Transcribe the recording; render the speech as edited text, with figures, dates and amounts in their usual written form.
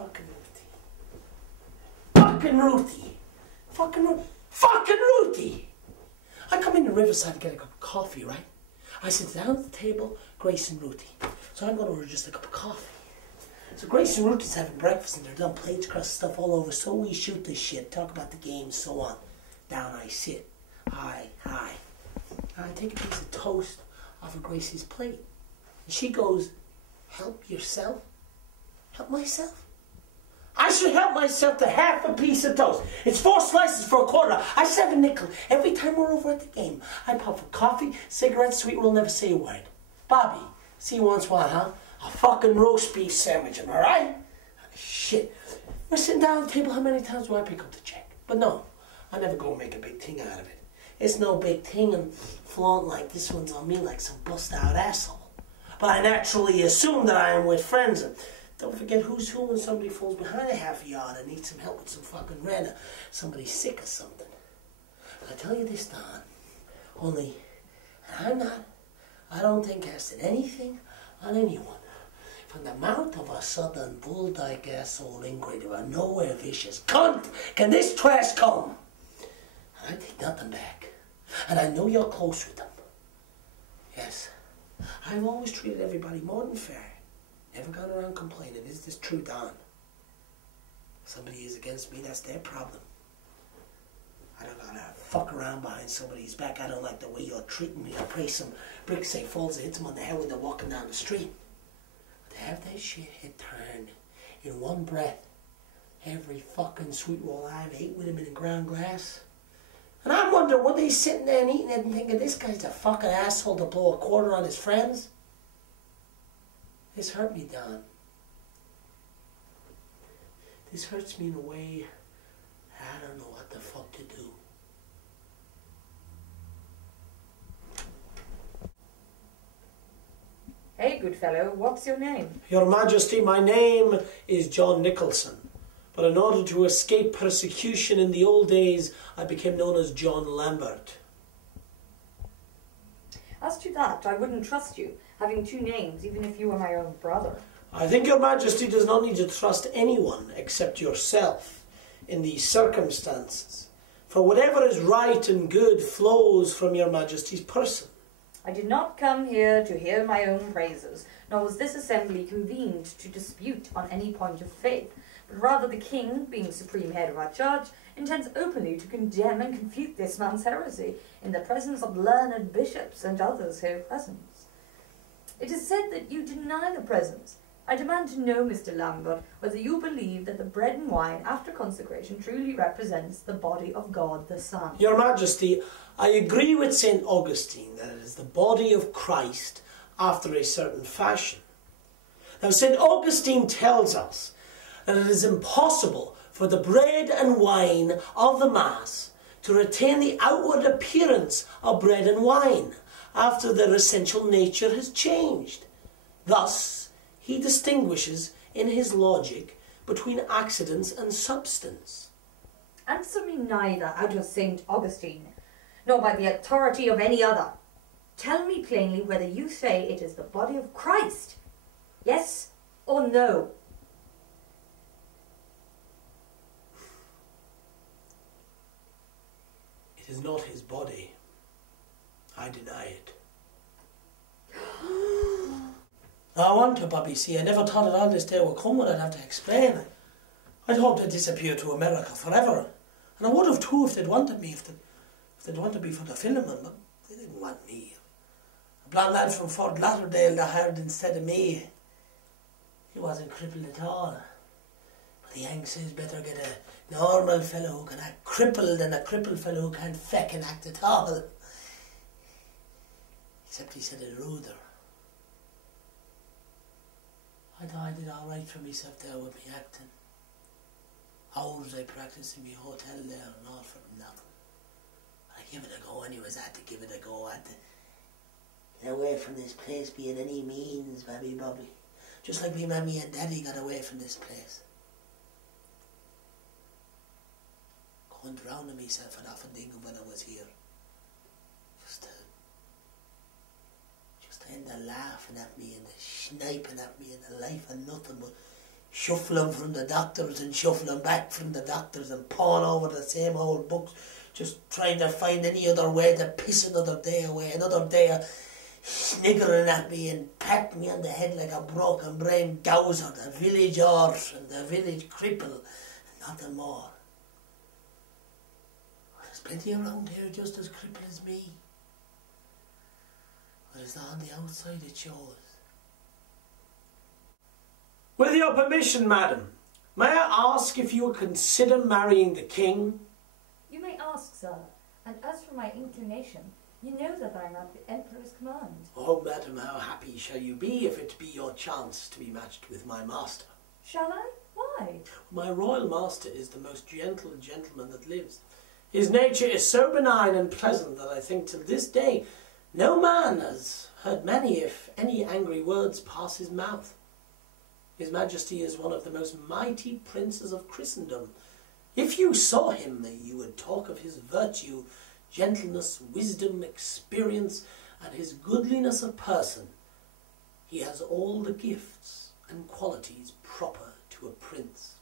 Fucking Ruthie. Fucking Ruthie. Fucking Ruthie. I come into Riverside to get a cup of coffee, right? I sit down at the table, Grace and Ruthie. So I'm going to order just a cup of coffee. So Grace and Ruthie's having breakfast and they're done plates, crust, stuff all over. So we shoot this shit, talk about the game, so on. Down I sit. Hi. I take a piece of toast off of Gracie's plate. And she goes, help yourself? Help myself? I should help myself to half a piece of toast. It's 4 slices for a quarter. I should have a nickel. Every time we're over at the game, I pop for coffee, cigarettes, sweet roll, never say a word. Bobby, see you once in a while, huh? A fucking roast beef sandwich, am I right? Shit. We're sitting down at the table, how many times do I pick up the check? But no, I never go and make a big thing out of it. It's no big thing and flaunt like this one's on me like some bust out asshole. But I naturally assume that I am with friends and don't forget who's who when somebody falls behind a half yard and needs some help with some fucking rent or somebody's sick or something. But I tell you this, Don, only, and I don't think casting anything on anyone. From the mouth of a southern bull-dyke asshole ingrater, a nowhere vicious cunt, can this trash come? And I take nothing back. And I know you're close with them. Yes, I've always treated everybody more than fair. Never gone around complaining. Is this true, Don? If somebody is against me, that's their problem. I don't gotta fuck around behind somebody's back. I don't like the way you're treating me. I pray some brick say falls and hits them on the head when they're walking down the street. But to have that shit hit turned in one breath, every fucking sweet roll I've ate with him in a ground glass. And I'm wondering, were they sitting there and eating it and thinking, this guy's a fucking asshole to blow a quarter on his friends? This hurt me, Don. This hurts me in a way I don't know what the fuck to do. Hey, good fellow, what's your name? Your Majesty, my name is John Nicholson. But in order to escape persecution in the old days, I became known as John Lambert. As to that, I wouldn't trust you, having 2 names, even if you were my own brother. I think your Majesty does not need to trust anyone except yourself in these circumstances. For whatever is right and good flows from your Majesty's person. I did not come here to hear my own praises, nor was this assembly convened to dispute on any point of faith, but rather the king, being supreme head of our church, intends openly to condemn and confute this man's heresy in the presence of learned bishops and others here present. It is said that you deny the presence. I demand to know, Mr. Lambert, whether you believe that the bread and wine after consecration truly represents the body of God the Son. Your Majesty, I agree with St. Augustine that it is the body of Christ after a certain fashion. Now, St. Augustine tells us that it is impossible for the bread and wine of the Mass to retain the outward appearance of bread and wine after their essential nature has changed. Thus, he distinguishes in his logic between accidents and substance. Answer me neither out of St. Augustine, nor by the authority of any other. Tell me plainly whether you say it is the body of Christ. Yes or no? It is not his body. I deny it. I want to, Bobby. See, I never thought that all this day would come when I'd have to explain. I'd hoped to disappear to America forever. And I would have too if they'd wanted me, if they'd wanted me for the filming, but they didn't want me. A blonde lad from Fort Lauderdale they hired instead of me. He wasn't crippled at all. But the Yank says better get a normal fellow who can act crippled than a crippled fellow who can't feck and act at all. Except he said it ruder. I thought I did all right for myself there with me acting. Hours I practiced in my hotel there and all for nothing. I give it a go anyways. I had to give it a go. I had to get away from this place by any means, baby Bobby. Just like me mammy and daddy got away from this place. Going drowning myself in Offendingham when I was here. Just to end the laughing at me and the sniping at me and the life of nothing but shuffling from the doctors and shuffling back from the doctors and pawing over the same old books, just trying to find any other way to piss another day away, another day of sniggering at me and patting me on the head like a broken brain dowser, the village horse and the village cripple, and nothing more. There's plenty around here just as crippled as me. But it's on the outside it shows. With your permission, madam, may I ask if you would consider marrying the king? You may ask, sir, and as for my inclination, you know that I am at the Emperor's command. Oh, madam, how happy shall you be if it be your chance to be matched with my master? Shall I? Why? My royal master is the most gentle gentleman that lives. His nature is so benign and pleasant that I think till this day no man has heard many, if any, angry words pass his mouth. His Majesty is one of the most mighty princes of Christendom. If you saw him, you would talk of his virtue, gentleness, wisdom, experience, and his goodliness of person. He has all the gifts and qualities proper to a prince.